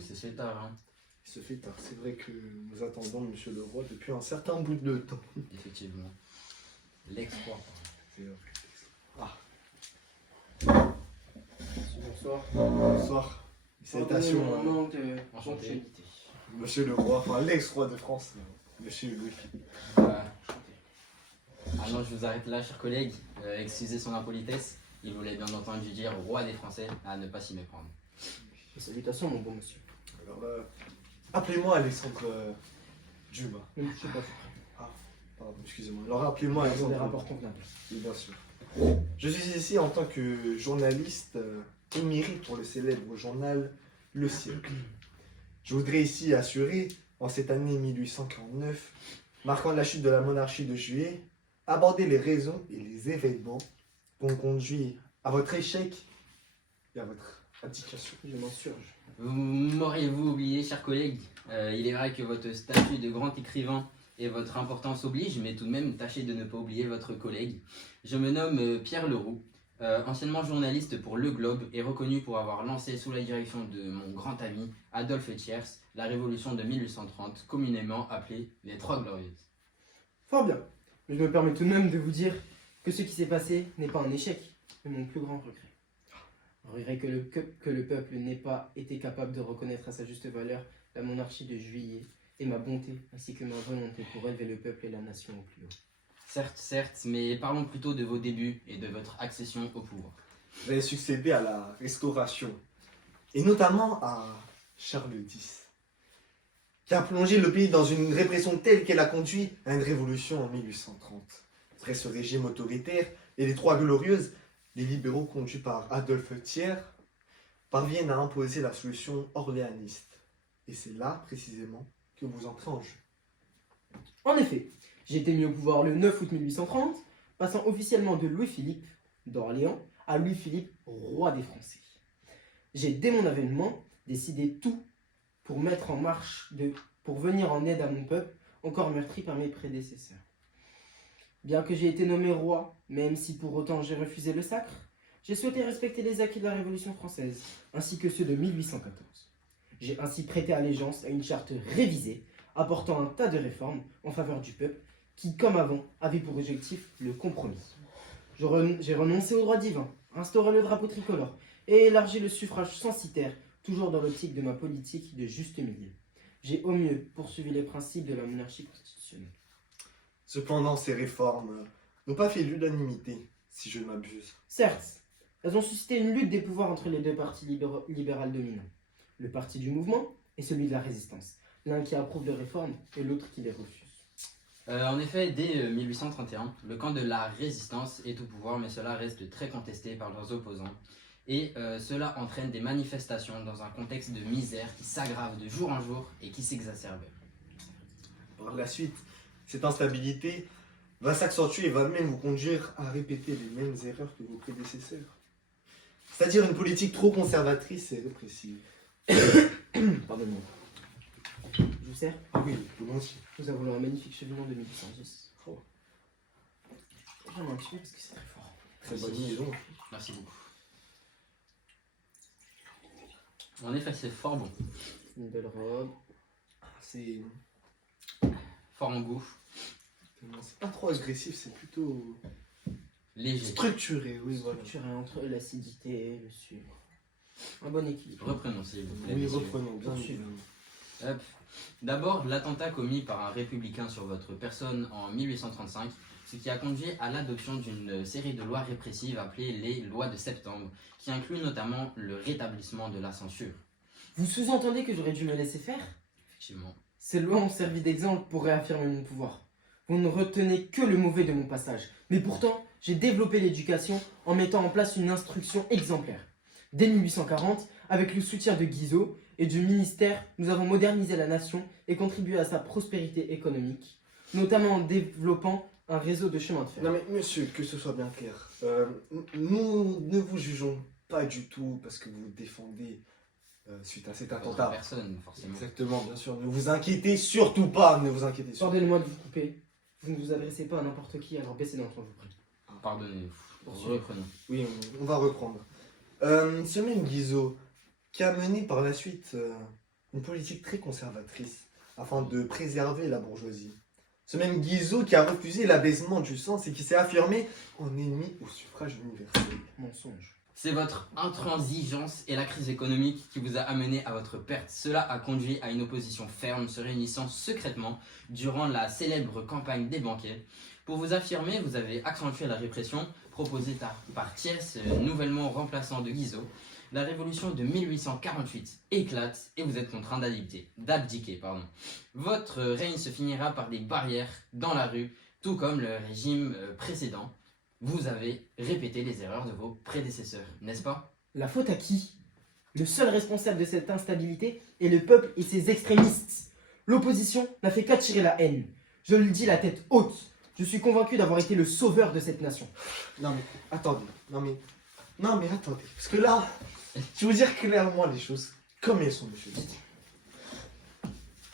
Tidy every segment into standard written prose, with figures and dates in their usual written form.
Il se fait tard, hein. Il se fait tard. C'est vrai que nous attendons Monsieur le Roi depuis un certain bout de temps. Effectivement. L'ex-roi. C'est vrai. Ah, Bonsoir. bonsoir. Salutations, Moment de Enchanté. ponctualité. Monsieur le Roi, enfin l'ex-roi de France, Monsieur Louis-Philippe. Ah non, je vous arrête là, chers collègues. Excusez son impolitesse. Il voulait bien entendu dire roi des Français à ne pas s'y méprendre. Salutations, mon bon monsieur. Alors, appelez-moi Alexandre Dumas. Ne me touchez pas. Pardon, excusez-moi. Alors, appelez-moi Des Alexandre. rapports convenables. Oui, bien sûr. Je suis ici en tant que journaliste émérite pour le célèbre journal Le Siècle. Je voudrais ici assurer, en cette année 1849, marquant la chute de la monarchie de Juillet, aborder les raisons et les événements qui ont conduit à votre échec et à votre abdication. Je m'insurge. M'auriez-vous oublié, chers collègues? Il est vrai que votre statut de grand écrivain et votre importance oblige, mais tout de même, tâchez de ne pas oublier votre collègue. Je me nomme Pierre Leroux, anciennement journaliste pour Le Globe et reconnu pour avoir lancé sous la direction de mon grand ami Adolphe Thiers la révolution de 1830, communément appelée les Trois Glorieuses. Fort bien. Mais je me permets tout de même de vous dire que ce qui s'est passé n'est pas un échec, mais mon plus grand regret. Un regret que le peuple n'ait pas été capable de reconnaître à sa juste valeur la monarchie de Juillet et ma bonté ainsi que ma volonté pour élever le peuple et la nation au plus haut. Certes, mais parlons plutôt de vos débuts et de votre accession au pouvoir. Vous avez succédé à la Restauration, et notamment à Charles X, qui a plongé le pays dans une répression telle qu'elle a conduit à une révolution en 1830. Après ce régime autoritaire et les Trois Glorieuses, les libéraux conduits par Adolphe Thiers parviennent à imposer la solution orléaniste. Et c'est là, précisément, que vous entrez en jeu. En effet, j'ai été mis au pouvoir le 9 août 1830, passant officiellement de Louis-Philippe d'Orléans à Louis-Philippe, roi des Français. J'ai, dès mon avènement, décidé tout pour pour venir en aide à mon peuple, encore meurtri par mes prédécesseurs. Bien que j'ai été nommé roi, même si pour autant j'ai refusé le sacre, j'ai souhaité respecter les acquis de la Révolution française, ainsi que ceux de 1814. J'ai ainsi prêté allégeance à une charte révisée, apportant un tas de réformes en faveur du peuple, qui, comme avant, avait pour objectif le compromis. J'ai renoncé au droit divin, instauré le drapeau tricolore et élargi le suffrage censitaire, toujours dans l'optique de ma politique de juste milieu. J'ai au mieux poursuivi les principes de la monarchie constitutionnelle. Cependant, ces réformes n'ont pas fait l'unanimité, si je ne m'abuse. Certes, elles ont suscité une lutte des pouvoirs entre les deux partis libéral dominants, le parti du mouvement et celui de la résistance, l'un qui approuve les réformes et l'autre qui les refuse. En effet, dès 1831, le camp de la résistance est au pouvoir, mais cela reste très contesté par leurs opposants. Et cela entraîne des manifestations dans un contexte de misère qui s'aggrave de jour en jour et qui s'exacerbe. Par la suite, cette instabilité va s'accentuer et va même vous conduire à répéter les mêmes erreurs que vos prédécesseurs. C'est-à-dire une politique trop conservatrice et répressive. Pardonnez-moi. Je vous sers. Ah oui, volontiers. Nous avons un magnifique cheminement de 1810. Oh. J'en ai un petit peu parce que c'est très fort. Très bonne liaison. Merci beaucoup. En effet, c'est fort bon. Une belle robe. C'est Fort en goût. pas trop agressif, c'est plutôt Léger. structuré, oui, voilà. Structuré entre l'acidité et le sucre. Un bon équilibre. Reprenons, s'il vous plaît. Oui, messieurs. reprenons, bien Bien sûr. évidemment. Hop. D'abord, l'attentat commis par un républicain sur votre personne en 1835, ce qui a conduit à l'adoption d'une série de lois répressives appelées les lois de septembre, qui incluent notamment le rétablissement de la censure. Vous sous-entendez que j'aurais dû me laisser faire? Effectivement. Ces lois ont servi d'exemple pour réaffirmer mon pouvoir. Vous ne retenez que le mauvais de mon passage. Mais pourtant, j'ai développé l'éducation en mettant en place une instruction exemplaire. Dès 1840, avec le soutien de Guizot et du ministère, nous avons modernisé la nation et contribué à sa prospérité économique, notamment en développant un réseau de chemins de fer. Non mais monsieur, que ce soit bien clair, nous ne vous jugeons pas du tout parce que vous défendez suite à cet Votre attentat. personne, forcément. Exactement, bien sûr. Ne vous inquiétez surtout pas, ne vous inquiétez surtout Pardonnez-moi de vous couper. Vous ne vous adressez pas à n'importe qui, alors baissez d'un ton, je vous prie. Pardonnez-nous. Poursuivez. Reprenons. Oui, on va reprendre. Ce même Guizot, qui a mené par la suite une politique très conservatrice afin de préserver la bourgeoisie. Ce même Guizot qui a refusé l'abaissement du sens et qui s'est affirmé en ennemi au suffrage universel. Mensonge. C'est votre intransigeance et la crise économique qui vous a amené à votre perte. Cela a conduit à une opposition ferme se réunissant secrètement durant la célèbre campagne des banquiers. Pour vous affirmer, vous avez accentué la répression proposée par Thiers, nouvellement remplaçant de Guizot. La révolution de 1848 éclate et vous êtes contraint d'abdiquer. Votre règne se finira par des barrières dans la rue, tout comme le régime précédent. Vous avez répété les erreurs de vos prédécesseurs, n'est-ce pas? La faute à qui? Le seul responsable de cette instabilité est le peuple et ses extrémistes. L'opposition n'a fait qu'attirer la haine. Je le dis la tête haute. Je suis convaincu d'avoir été le sauveur de cette nation. Non mais, attendez. Non mais attendez. Parce que là, je vais vous dire clairement les choses comme elles sont, monsieur.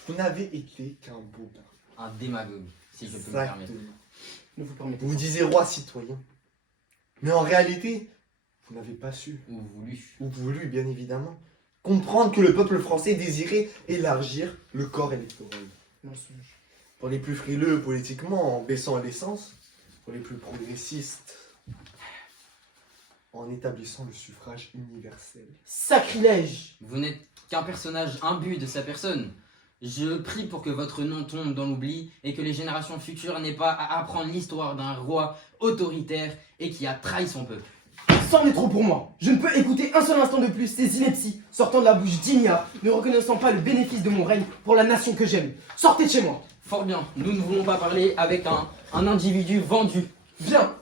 Vous n'avez été qu'un bobin. Un démagogue, si je peux me permettre. Exactement. Ne vous permettez Vous vous pas. disiez roi citoyen. Mais en réalité, vous n'avez pas su, Ou voulu. ou voulu bien évidemment, comprendre que le peuple français désirait élargir le corps électoral. Mensonge. Pour les plus frileux politiquement, en baissant l'essence. Pour les plus progressistes, en établissant le suffrage universel. Sacrilège. Vous n'êtes qu'un personnage imbu de sa personne. Je prie pour que votre nom tombe dans l'oubli et que les générations futures n'aient pas à apprendre l'histoire d'un roi autoritaire et qui a trahi son peuple. C'en est trop pour moi. Je ne peux écouter un seul instant de plus ces inepties sortant de la bouche d'ignare, ne reconnaissant pas le bénéfice de mon règne pour la nation que j'aime. Sortez de chez moi. Fort bien, nous ne voulons pas parler avec un individu vendu. Viens.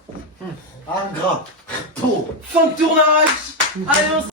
Ingrat, pauvre. Fin de tournage. Allez, on